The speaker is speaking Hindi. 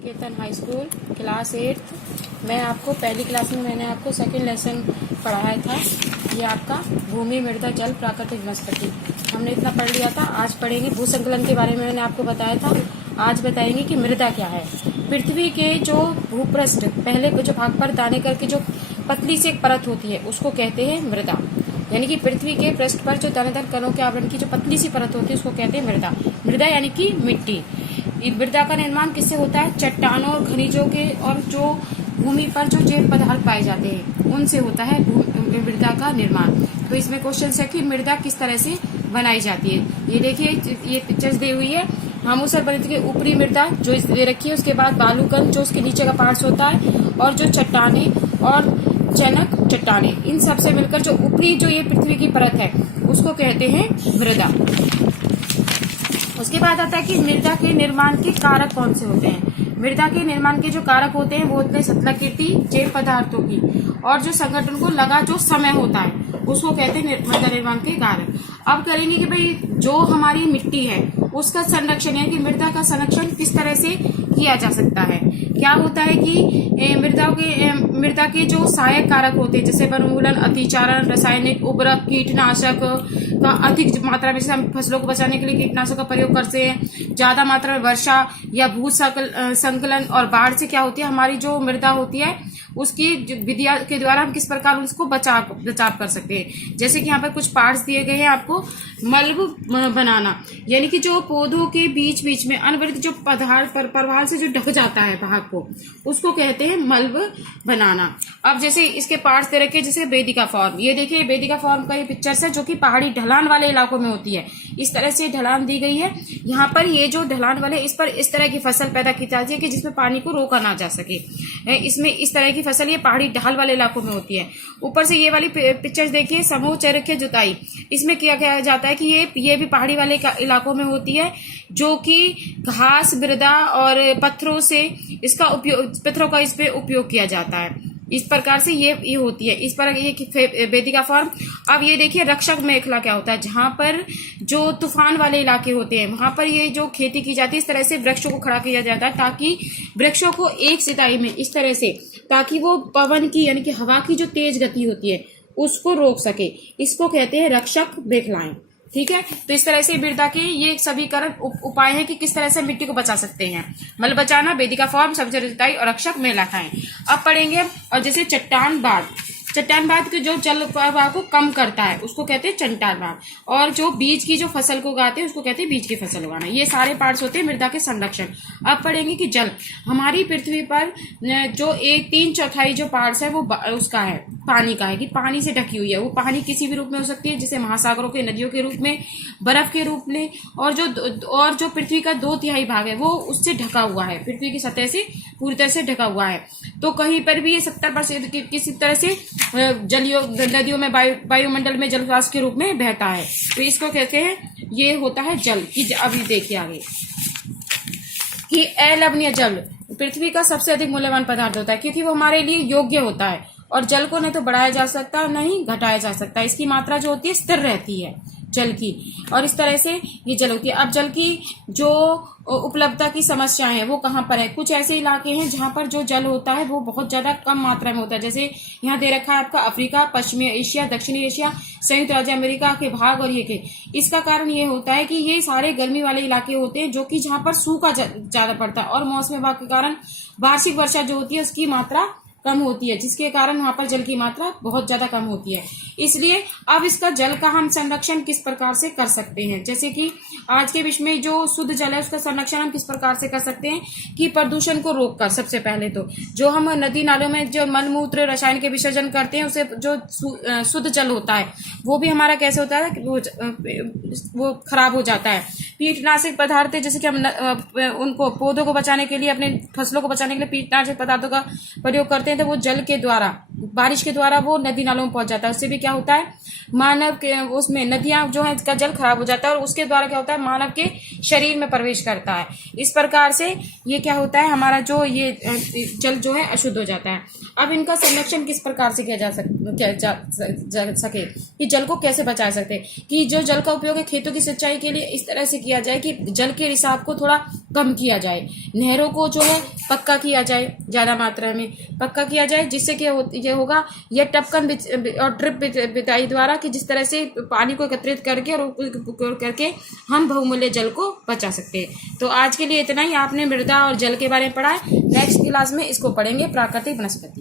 Ketan high school class 8। मैं आपको पहली क्लास में मैंने आपको सेकंड लेसन पढ़ाया था। ये आपका भूमि, मृदा, जल, प्राकृतिक वनस्पति हमने इतना पढ़ लिया था। आज पढ़ेंगे भूसंकलन के बारे में। मैंने आपको बताया था। आज बताएंगे कि मृदा क्या है। पृथ्वी के जो भूपृष्ठ पहले जो भाग पर दाने करके जो पतली सी एक परत होती है उसको कहते हैं मृदा। यानी कि पृथ्वी के पृष्ठ पर जो दानेदार कणों के आवरण की जो पतली सी परत होती है उसको कहते हैं मृदा। मृदा यानी कि मिट्टी। मृदा का निर्माण किससे होता है? चट्टानों और खनिजों के और जो भूमि पर जो जैव पदार्थ पाए जाते हैं उनसे होता है मृदा का निर्माण। तो इसमें क्वेश्चन है कि मृदा किस तरह से बनाई जाती है। ये देखिए, ये पिक्चर्स दी हुई है। हामूसर पर्वत के ऊपरी मृदा जो दे रखी है, उसके बाद बालूकन जो उसके नीचे का पार्ट्स होता है, और जो चट्टाने और चनक चट्टाने, इन सब से मिलकर जो ऊपरी जो ये पृथ्वी की परत है उसको कहते हैं मृदा। उसके बाद आता है कि मृदा के निर्माण के कारक कौन से होते हैं। मृदा के निर्माण के जो कारक होते हैं वो होते हैं सतलाकृति जैव पदार्थों की, और जो संगठन को लगा जो समय होता है उसको कहते हैं मृदा निर्माण के कारक। अब करेंगे कि भाई जो हमारी मिट्टी है उसका संरक्षण यानी कि मृदा का संरक्षण किस तरह से किया जा सकता है। क्या होता है कि मृदा के जो सहायक कारक होते हैं जैसे वनोन्मूलन, अतिचारण, रासायनिक उर्वरक, कीटनाशक का अधिक मात्रा में, जैसे हम फसलों को बचाने के लिए कीटनाशक का प्रयोग करते हैं, ज्यादा मात्रा में वर्षा या भू संकलन और बाढ़ से क्या होती है, हमारी जो मृदा होती है उसकी विधिया के द्वारा हम किस प्रकार उसको बचाव कर सकते हैं। जैसे कि यहाँ पर कुछ पार्ट्स दिए गए हैं आपको। मल्ब बनाना यानी कि जो पौधों के बीच बीच में अनवरत जो पदार्थ प्रवाह से जो ढक जाता है भाग को उसको कहते हैं मल्ब बनाना। अब जैसे इसके पार्ट्स दे रखे, जैसे वेदिका फॉर्म, ये देखिए वेदिका फॉर्म का ये पिक्चर्स है जो कि पहाड़ी ढलान वाले इलाकों में होती है। इस तरह से ढलान दी गई है। यहाँ पर ये जो ढलान वाले इस पर इस तरह की फसल पैदा की जाती है कि जिसमें पानी को रोका ना जा सके। इसमें इस तरह की फसल ये पहाड़ी ढाल वाले इलाकों में होती है। ऊपर से ये वाली पिक्चर्स देखिए, समूह चरख्य जुताई, इसमें क्या किया जाता है कि ये भी पहाड़ी वाले इलाकों में होती है, जो कि घास, मृदा और पत्थरों से इसका उपयोग, पत्थरों का इस पे उपयोग किया जाता है। इस प्रकार से ये होती है। इस पर ये वेदिका फॉर्म। अब ये देखिए रक्षक मेखला क्या होता है, जहां पर जो तूफान वाले इलाके होते हैं वहां पर ये जो खेती की जाती है, इस तरह से वृक्षों को खड़ा किया जाता है ताकि वृक्षों को एक सिताई में इस तरह से, ताकि वो पवन की यानी कि हवा की जो तेज गति होती है उसको रोक सके। इसको कहते हैं रक्षक मेखलाएं। ठीक है, तो इस तरह से मृदा के ये सभी उपाय है कि किस तरह से मिट्टी को बचा सकते हैं। मल बचाना, वेदिका फॉर्म, सब्जी जुताई और रक्षक मेखलाएं। अब पढ़ेंगे। और जैसे चट्टान बाद के जो जल प्रवाह को कम करता है उसको कहते हैं चट्टान बाद, और जो बीज की जो फसल को उगाते हैं उसको कहते हैं बीज की फसल उगाना। ये सारे पार्ट्स होते हैं मृदा के संरक्षण। अब पढ़ेंगे कि जल, हमारी पृथ्वी पर जो 3/4 जो पार्ट्स है वो उसका है पानी का है, कि पानी से ढकी हुई है। वो पानी किसी भी रूप में हो सकती है, जैसे महासागरों के, नदियों के रूप में, बर्फ के रूप में, और जो पृथ्वी का 2/3 भाग है वो उससे ढका हुआ है, पृथ्वी की सतह से पूरी तरह से ढका हुआ है। तो कहीं पर भी ये 70% किसी तरह से नदियों में, वायुमंडल में जलवाष्प के रूप में बहता है। तो इसको कहते हैं, ये होता है जल की। अभी देखिए आगे कि अलवणीय जल पृथ्वी का सबसे अधिक मूल्यवान पदार्थ होता है, क्योंकि वो हमारे लिए योग्य होता है, और जल को न तो बढ़ाया जा सकता न ही घटाया जा सकता। इसकी मात्रा जो होती है स्थिर रहती है जल की, और इस तरह से ये जल होती है। अब जल की जो उपलब्धता की समस्याएं हैं वो कहाँ पर है? कुछ ऐसे इलाके हैं जहां पर जो जल होता है वो बहुत ज्यादा कम मात्रा में होता है। जैसे यहाँ दे रखा है आपका अफ्रीका, पश्चिमी एशिया, दक्षिणी एशिया, संयुक्त राज्य अमेरिका के भाग, और ये के। इसका कारण ये होता है कि ये सारे गर्मी वाले इलाके होते हैं जो कि जहां पर सूखा ज्यादा पड़ता है, और मौसमी विभाग के कारण वार्षिक वर्षा जो होती है उसकी मात्रा कम होती है, जिसके कारण वहां पर जल की मात्रा बहुत ज्यादा कम होती है। इसलिए अब इसका जल का हम संरक्षण किस प्रकार से कर सकते हैं, जैसे कि आज के विश्व में जो शुद्ध जल है उसका संरक्षण हम किस प्रकार से कर सकते हैं कि प्रदूषण को रोककर। सबसे पहले तो जो हम नदी नालों में जो मलमूत्र रसायन के विसर्जन करते हैं उसे जो शुद्ध जल होता है वो भी हमारा कैसे होता है, वो खराब हो जाता है। कीटनाशक पदार्थ जैसे कि हम उनको पौधों को बचाने के लिए, अपने फसलों को बचाने के लिए कीटनाशक पदार्थों का प्रयोग करते हैं, तो वो जल के द्वारा बारिश के द्वारा वो नदी नालों में पहुंच जाता है। उससे भी क्या होता है, मानव के उसमें नदियां जो है का जल खराब हो जाता है और उसके द्वारा क्या होता है, मानव के शरीर में प्रवेश करता है। इस प्रकार से ये क्या होता है, हमारा जो ये जल जो है अशुद्ध हो जाता है। अब इनका संरक्षण किस प्रकार से किया जा सके कि जल को कैसे बचा सकते हैं, कि जो जल का उपयोग है खेतों की सिंचाई के लिए इस तरह से किया जाए कि जल के रिसाव को थोड़ा कम किया जाए, नहरों को जो है पक्का किया जाए, ज्यादा मात्रा में पक्का किया जाए, जिससे कि ये होगा ये टपकन और ड्रिप बिताई द्वारा कि जिस तरह से पानी को एकत्रित करके और करके हम बहुमूल्य जल को बचा सकते हैं। तो आज के लिए इतना ही। आपने मृदा और जल के बारे में पढ़ा है, नेक्स्ट क्लास में इसको पढ़ेंगे प्राकृतिक वनस्पति।